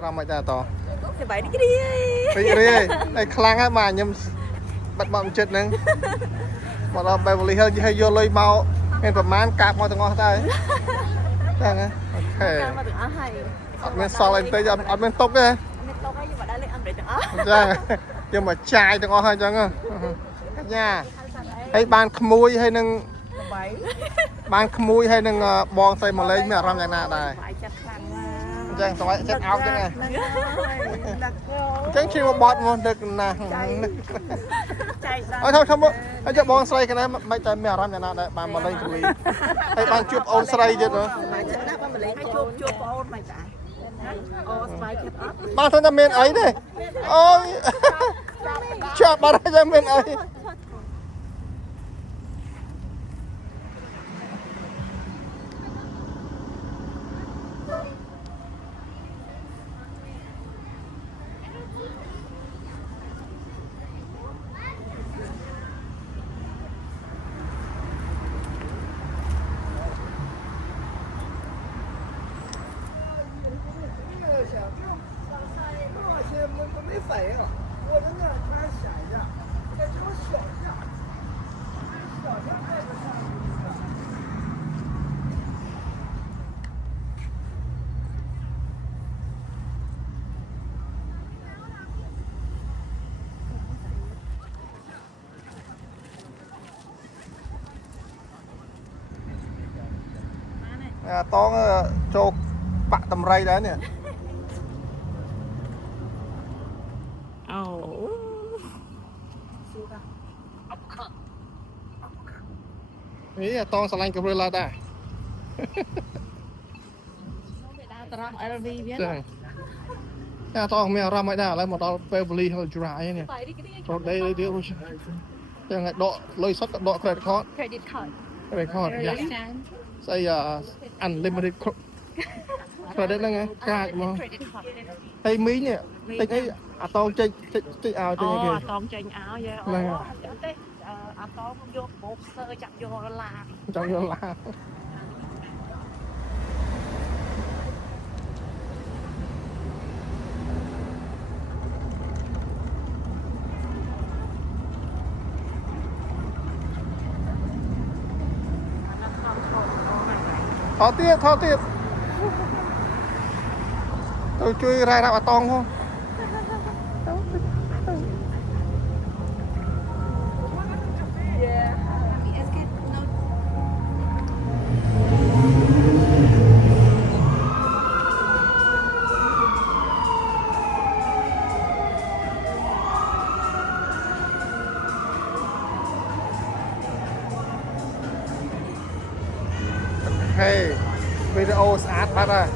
ra mày ta to thì bảy đi cái đi đi đây khlang á mà nhầm bắt bậm chết nè mà nó bay vào hơi hay vô lôi mau nên phải mang cạp mọi thằng ngon tay đây nè ok mình so lên tới giờ mình tốc đấy nhưng mà chai thằng ngon hay chẳng nha hay ban khmui hay nâng ban khmui hay nâng bong tay mà lấy mẹ làmយ៉ាងណាដែរចឹងស្វ័យចិត្តអោបចឹងចឹងជិះមកបត់មកដឹកណាអើធំអើចបងស្រីកណែមិនតែមានអារម្មណ៍យ៉ាងណាដែរបានមកលេងគ្លីហើយបានជួបអូនស្រីទៀតហ៎បានចិត្តណាបានមកលេងជួបអូនមិនដែរអូស្បាយចិត្តអត់បានថាតែមានអីទេអូយជាប់បាត់ហើយមានអីតងចូលបាក់តម្រៃដែរនេះអូនេះតងស្រឡាញ់កាព្រើឡាដែរតារ៉ា LV វាចាតងមានអារម្មណ៍មិនដែរឥឡូវមកដល់ពេលវេលាហើយច្រាយនេះរត់ដេកទៀតចឹងដកលុយសុទ្ធក៏ដក credit card យ៉ាស្អីunlimited credit ហ្នឹងកាចមកហើយមីងនេះតិចអីអាតងចេញឲ្យទៅគេអូអាតងចេញឲ្យហ្នឹងអត់ទេអាតងយកបោកសើចាក់យកឡាថតទៀតទៅជួយរ៉ាយរាប់អាតងហ៎វីដេអូស្អាតបាត់ហើយ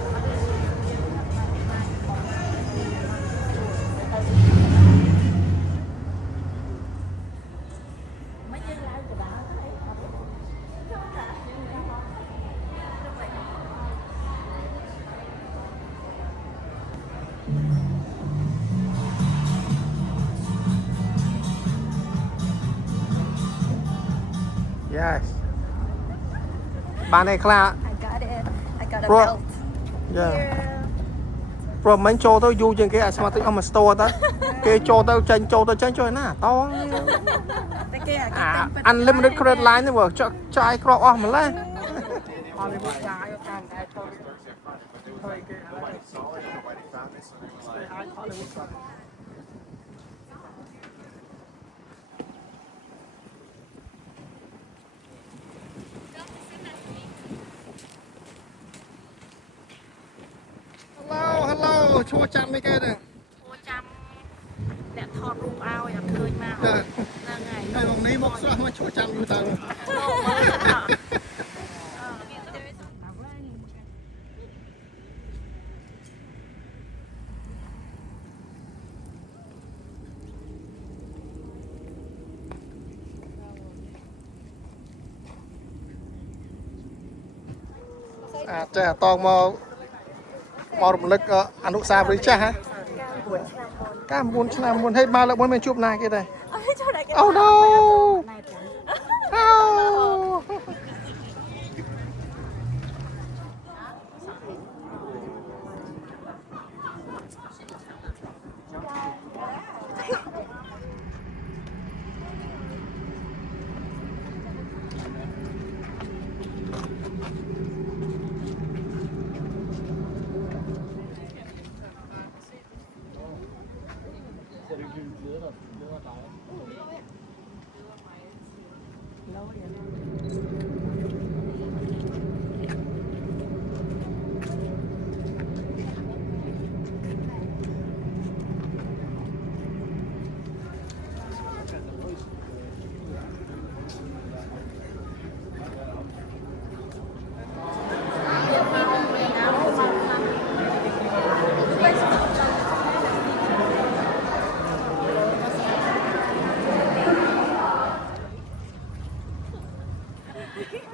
Yes បានឯខ្លះព្រោះព្រោះមិនចូលទៅយូរជាងគេអាស្មាតតិចអស់មកស្ទ័រទៅគេចូលទៅចេញជួយណាតងតែគេអា unlimited credit line នេះបើចាយគ្រាប់អស់ម្លេះអត់មានចាយតាមតែចូលthôiគេHello ឈ្មោះចាំមិនគេទេឈ្មោះចាំអ្នកថតរូបឲ្យអត់ឃើញមកហ្នឹងហើយហើយមកនេះមកស្រស់មកឈ្មោះចាំយូរទៅចាតងមករំលឹកអនុស្សាវរីយ៍ចាស់ហ៎កាល9ឆ្នាំមុនហើយមកលើកមុនមានជួបណាគេដែរអូ no អ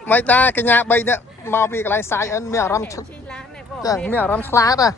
mấy ta cái nhà bây nè mau vì cái này sai anh mẹ răm chẳng mẹ răm slát à